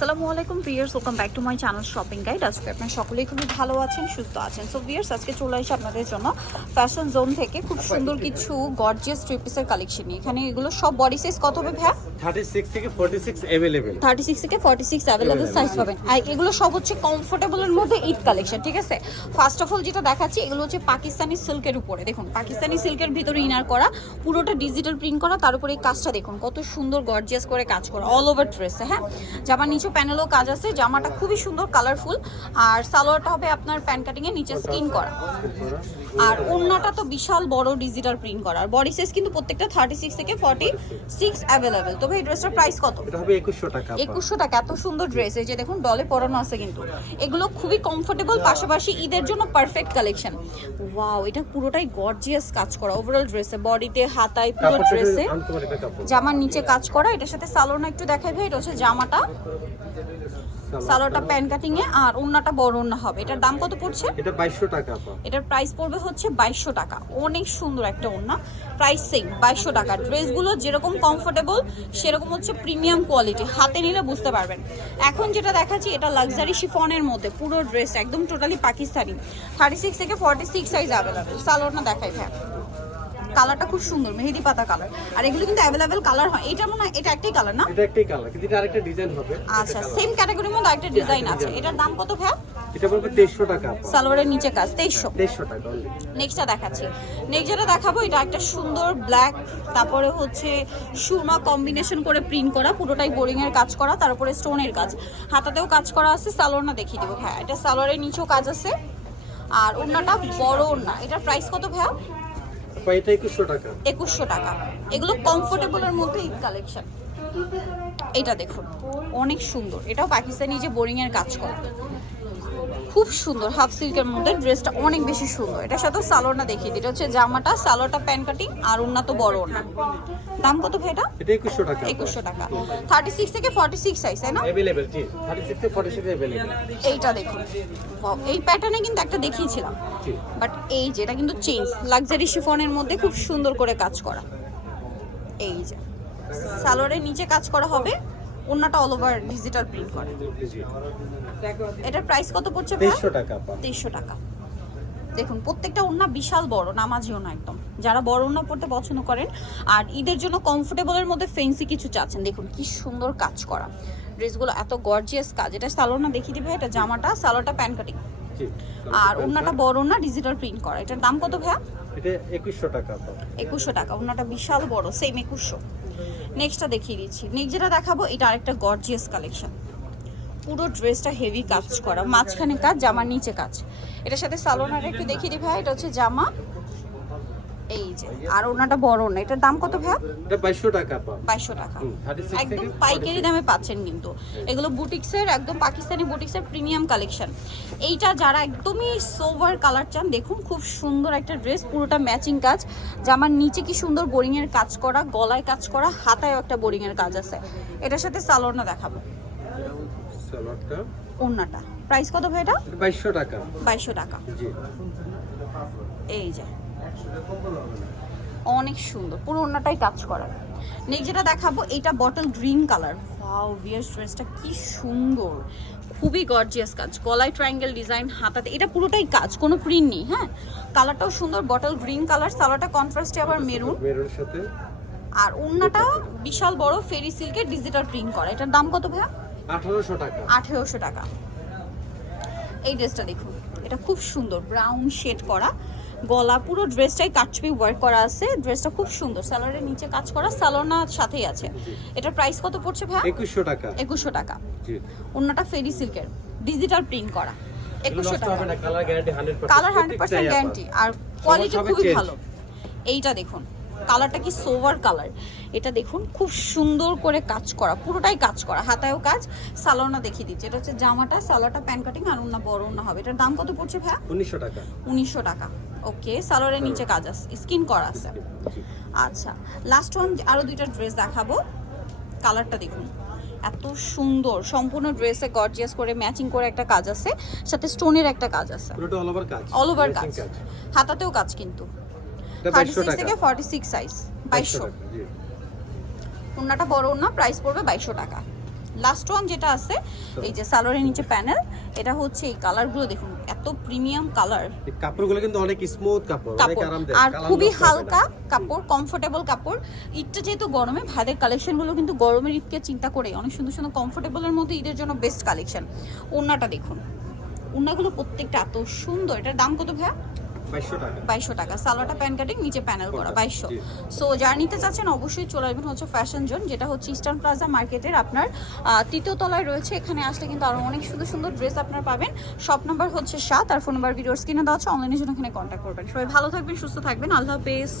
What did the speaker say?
আসসালামু আলাইকুম viewers welcome back to my channel shopping guide আজকে আপনার সকলেই খুবই ভালো আছেন সুস্থ আছেন। সো ভিয়ার্স আজকে চলে আসে আপনাদের জন্য ফ্যাশন জোন থেকে। খুব সুন্দর কিছু গর্জিয়াস থ্রি পিসের কালেকশন নিয়ে। এখানে এগুলো সব বডি সাইজ কত হবে ভ্যা থার্টি সিক্স থেকে থেকে সাইজ পাবেন। আর এগুলো সব হচ্ছে কমফোর্টেবলের মধ্যে ঈদ কালেকশন ঠিক আছে? ফার্স্ট অফ অল যেটা দেখাচ্ছি এগুলো হচ্ছে পাকিস্তানি সিল্কের উপরে। দেখুন পাকিস্তানি সিল্কের ভিতরে ইনার করা পুরোটা ডিজিটাল প্রিন্ট করা তার উপরে এই কাজটা দেখুন কত সুন্দর গর্জিয়াস করে কাজ করা অল ওভার ড্রেসে হ্যাঁ? জামার নিচে প্যানেলও কাজ আছে জামাটা খুবই সুন্দর কালারফুল আর সালোয়ারটা হবে আপনার প্যান কাটিং এর নিচে স্কিন করা। আর ওড়নাটা তো বিশাল বড় ডিজিটাল প্রিন্ট করা আর বডি সাইজ কিন্তু প্রত্যেকটা থার্টি সিক্স থেকে ফর্টি সিক্স অ্যাভেলেবেল তবে এই ড্রেসটার প্রাইস কত? এটা হবে 2100 টাকা আপা। একুশশো টাকা এত সুন্দর ড্রেস এই যে দেখুন ডলে পরানো আছে কিন্তু। এগুলো খুবই কমফোর্টেবল পাশাপাশি ঈদের জন্য পারফেক্ট কালেকশন ওয়াও এটা পুরোটাই গর্জিয়াস কাজ করা। ওভারঅল ড্রেসে বডিতে হাতায় পুরো ড্রেসে জামার নিচে কাজ করা। এটার সাথে সালোনা একটু দেখাই ভাই এটা হচ্ছে জামাটা। সালোয়ারটা। প্যান কাটিং এ আর ওন্নাটা বড় ওন্না হবে। এটার দাম কত পড়ছে? এটা বাইশশো টাকা আপা। এটার প্রাইস পড়বে হচ্ছে বাইশশো টাকা। অনেক সুন্দর একটা ওড়না প্রাইস সেম বাইশশো টাকা। ড্রেসগুলো যেরকম কমফোর্টেবল সেরকম হচ্ছে প্রিমিয়াম কোয়ালিটি হাতে নিলে বুঝতে পারবেন। এখন যেটা দেখাচ্ছি এটা লাক্সারি শিফনের মধ্যে পুরো ড্রেস একদম টোটালি পাকিস্তানি। থার্টি সিক্স থেকে ফর্টি সিক্স সাইজ অ্যাভেলেবেল সালোয়ারটা দেখাই ভাই কালারটা খুব সুন্দর মেহেদি পাতা কালার। আর এগুলো কিন্তু অ্যাভেলেবেল কালার হয়। এটা মনে হয় এটা একটাই কালার না? এটা একটাই কালার কিন্তু এটা আরেকটা ডিজাইন হবে। আচ্ছা সেম ক্যাটাগরির মধ্যে একটা ডিজাইন আছে। এটার দাম কত ভাই এটা বলবে তেইশশো টাকা সালোয়ারের নিচে কাজ তেইশশো? তেইশশো টাকা নেক্সটটা দেখাচ্ছি। নেক্সট যেটা দেখাবো এটা একটা সুন্দর ব্ল্যাক তারপরে হচ্ছে সুরমা কম্বিনেশন করে প্রিন্ট করা পুরোটাই বোরিং এর কাজ করা তার উপরে স্টোনের কাজ। হাতাতেও কাজ করা আছে সালোয়ার না দেখিয়ে দিব। হ্যাঁ এটা সালোয়ারের নিচেও কাজ আছে। আর ওড়নাটা বড় ওড়না। এটার প্রাইস কত ভাইয়া? আপা একুশশো টাকা? টাকা। এগুলো কমফোর্টেবলের মধ্যে ঈদ কালেকশন এটা দেখুন, অনেক সুন্দর। এটাও পাকিস্তানি যে বোরিং এর কাজ করে। খুব সুন্দর হাফ সিল্কের মধ্যে ড্রেসটা অনেক বেশি সুন্দর। এটার সাথে সালোয়ারটা দেখিয়ে দিই। এটা হচ্ছে জামাটা সালোয়ারটা প্যান কাটিং আর ওড়না তো বড় ওড়না। দাম কত ভাই এটা? এটা একুশশো টাকা। একুশশো টাকা। থার্টি সিক্স থেকে ফর্টি সিক্স সাইজ তাই না? অ্যাভেলেবেল জি। থার্টি সিক্স থেকে ফর্টি সিক্স অ্যাভেলেবেল এইটা দেখুন। এই প্যাটার্নে কিন্তু একটা দেখিয়েছিলাম। বাট এই যে এটা কিন্তু চেঞ্জ লাক্সারি শিফনের মধ্যে খুব সুন্দর করে কাজ করা। এই যে সালোয়ারের নিচে কাজ করা হবে। ওন্নাটা অল ওভার ডিজিটাল প্রিন্ট করা। এটার প্রাইস কত পড়ছে তেইশশো টাকা আপা তেইশশো টাকা। দেখুন প্রত্যেকটা ওন্না বিশাল বড় নামাজি ওনা একদম। যারা বড় ওন্না পড়তে পছন্দ করেন আর ঈদের জন্য কমফোর্টেবলের মধ্যে ফেন্সি কিছু চাচ্ছেন দেখুন কি সুন্দর কাজ করা। ড্রেসগুলো এত গর্জিয়াস কাজ। এটা সালোয়ার না দেখিয়ে দিবে এটা জামাটা সালোয়ারটা প্যান কাটিং আর ওন্নাটা বড় ওন্না ডিজিটাল প্রিন্ট করা। এটার দাম কত ভাইয়া? এটা একুশশো টাকা আপা একুশশো টাকা ওনাটা বিশাল বড় সেম একুশশো। নেক্সটটা দেখিয়ে দিচ্ছি। নেক্সট যেটা দেখাবো, এটা আরেকটা গর্জিয়াস কালেকশন পুরো ড্রেসটা হেভি কাজ করা। মাঝখানে কাজ, জামার নিচে কাজ। এটার সাথে সালোনার একটু দেখিয়ে দিই ভাই, এটা হচ্ছে জামা। এই যে আর ওনাটা বড় না। এটার দাম কত ভাই এটা বাইশশো টাকা আপা বাইশশো টাকা। একদম পাইকারি দামে পাচ্ছেন কিন্তু। এগুলো বুটিক্সের একদম পাকিস্তানি বুটিক্সের প্রিমিয়াম কালেকশন এইটা যারা একদমই সোভার কালার চান দেখুন খুব সুন্দর একটা ড্রেস পুরোটা ম্যাচিং কাজ। জামার নিচে কি সুন্দর বোরিং এর কাজ করা গলায় কাজ করা হাতায়ও একটা বোরিং এর কাজ আছে। এটার সাথে সালোয়ারটা দেখাবো। ওড়নাটা। প্রাইস কত ভাই এটা এটা? বাইশশো টাকা। বাইশশো টাকা। জি। এই যে অনেক সুন্দর। পুরো ওড়নাটাই কাজ করা। নেক্সট যেটা দেখাবো এটা বটল গ্রিন কালার ওয়াও বিয়ার ড্রেসটা কি সুন্দর। খুবই গর্জিয়াস কাজ। গলায় ট্রায়াঙ্গেল ডিজাইন হাতাতে। এটা পুরোটাই কাজ কোনো প্রিন্ট নেই হ্যাঁ? কালারটাও সুন্দর বটল গ্রিন কালার সালোয়ারটা কন্ট্রাস্টে আবার মেরুন মেরুর সাথে। আর ওড়নাটা বিশাল বড় ফেরি সিল্কের ডিজিটাল প্রিন্ট করা। এটার দাম কত ভাইয়া? আঠারোশো টাকা। আঠেরোশো টাকা। এই ড্রেসটা দেখুন। এটা খুব সুন্দর ব্রাউন শেড করা। গলা পুরো ড্রেসটাই কাটছবি ওয়ার্ক করা আছে। ড্রেসটা খুব সুন্দর। সালোয়ারের নিচে কাজ করা সালোনা সাথেই আছে। এটার প্রাইস কত পড়ছে ভাই একুশশো টাকা। একুশশো টাকা। জি। অন্যটা ফেরি সিল্কের ডিজিটাল প্রিন্ট করা। একুশশো টাকা। Colour guarantee hundred percent guarantee আর কোয়ালিটি খুবই ভালো। এইটা দেখুন। কালারটা কি সোভার কালার এটা দেখুন খুব সুন্দর করে কাজ করা। পুরোটাই কাজ করা। হাতায়ও কাজ সালোনা দেখিয়ে দিচ্ছে। এটা হচ্ছে জামাটা সালোয়ারটা প্যান কাটিং আর অন্য বড় অন্য হবে। এটার দাম কত পড়ছে ভাইয়া? উনিশশো টাকা। উনিশশো টাকা। ওকে সালোয়ারের নিচে কাজ আছে স্কিন করা আছে। আচ্ছা লাস্ট ওয়ান আরও দুইটা ড্রেস দেখাবো। কালারটা দেখুন। এত সুন্দর সম্পূর্ণ ড্রেসে গর্জিয়াস করে ম্যাচিং করে একটা কাজ আছে সাথে স্টোনের একটা কাজ আছে। পুরোটা অল ওভার কাজ অল ওভার কাজ। হাতাতেও কাজ কিন্তু। থার্টি সিক্স থেকে ফর্টি সিক্স সাইজ বাইশশো ওনাটা বড় ওনা প্রাইস পড়বে বাইশশো টাকা। লাস্ট ওয়ান যেটা আছে এই যে সালোয়ারের নিচে প্যানেল এটা হচ্ছে এই কালারগুলো দেখুন এত প্রিমিয়াম কালার কাপড়গুলো কিন্তু অনেক স্মুথ কাপড় অনেক আরামদায়ক আর খুবই। হালকা কাপড় কমফোর্টেবল কাপড়। ঈদটা যেহেতু গরমে ভাইদের কালেকশনগুলো কিন্তু গরমের ঈদকে চিন্তা করে অনেক সুন্দর সুন্দর কমফোর্টেবলের মধ্যে ঈদের জন্য বেস্ট কালেকশন ওড়নাটা দেখুন ওড়নাগুলো প্রত্যেকটা এত সুন্দর। এটার দাম কত ভাইয়া? 2200 টাকা বাইশশো টাকা। সালোয়ারটা প্যান কাটিং নিচে প্যানেল করা বাইশশো। সো যারা নিতে চাচ্ছেন অবশ্যই চলে আসবেন হচ্ছে ফ্যাশন জোন যেটা হচ্ছে ইস্টার্ন প্লাজা মার্কেটের আপনার তৃতীয় তলায় রয়েছে। এখানে আসলে কিন্তু আরও অনেক সুন্দর সুন্দর ড্রেস আপনারা পাবেন। শপ নাম্বার হচ্ছে সাত আর ফোন নাম্বার ভিডিওর স্ক্রিনে দেওয়া হচ্ছে অনলাইনের জন্য এখানে কন্ট্যাক্ট করবেন। সবাই ভালো থাকবেন সুস্থ থাকবেন। আল্লাহ হাফেজ।